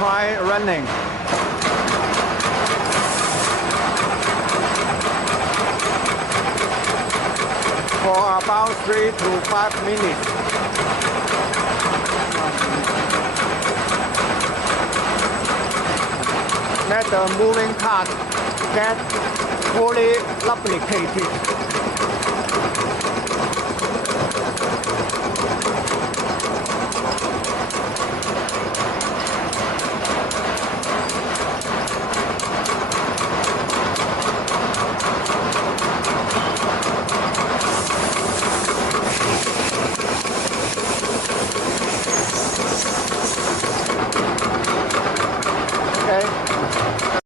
try running. For about 3 to 5 minutes. Let the moving part get fully lubricated.